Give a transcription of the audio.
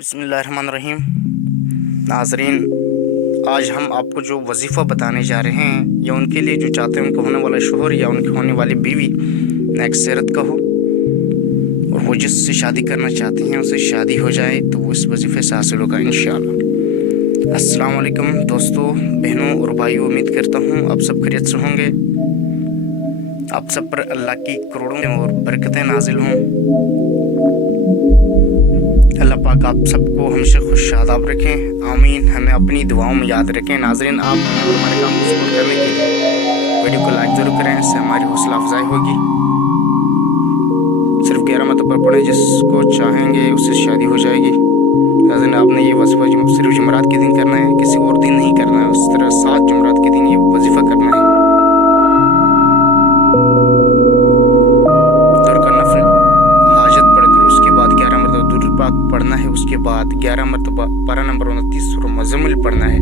بسم اللہ الرحمن الرحیم۔ ناظرین، آج ہم آپ کو جو وظیفہ بتانے جا رہے ہیں یا ان کے لیے جو چاہتے ہیں ان کا ہونے والا شوہر یا ان کی ہونے والی بیوی نیک سیرت کا ہو اور وہ جس سے شادی کرنا چاہتے ہیں اسے شادی ہو جائے تو وہ اس وظیفے سے حاصل ہوگا انشاءاللہ۔ السلام علیکم دوستو، بہنوں اور بھائیوں، امید کرتا ہوں آپ سب خیریت سے ہوں گے۔ آپ سب پر اللہ کی کروڑوں اور برکتیں نازل ہوں۔ اللہ پاک آپ سب کو ہمیشہ خوش شاداب رکھیں، آمین۔ ہمیں اپنی دعاؤں میں یاد رکھیں۔ ناظرین، آپ ہمیں اور ہمارے کام کو سپورٹ کرنے کے لیے ویڈیو کو لائک ضرور کریں، اس سے ہماری حوصلہ افزائی ہوگی۔ صرف 11 مرتبہ پڑھیں، جس کو چاہیں گے اس سے شادی ہو جائے گی۔ ناظرین، آپ نے یہ وظیفہ صرف جمعرات کے دن کرنا ہے، کسی اور دن نہیں کرنا ہے۔ اس طرح 7 جمعرات کے دن یہ وظیفہ کرنا ہے۔ حاجت پڑھ کر اس کے بعد 11 مرتبہ درود پاک پڑھنا ہے۔ اس کے بعد 11 مرتبہ پارہ نمبر 29 سورہ مزمل پڑھنا ہے۔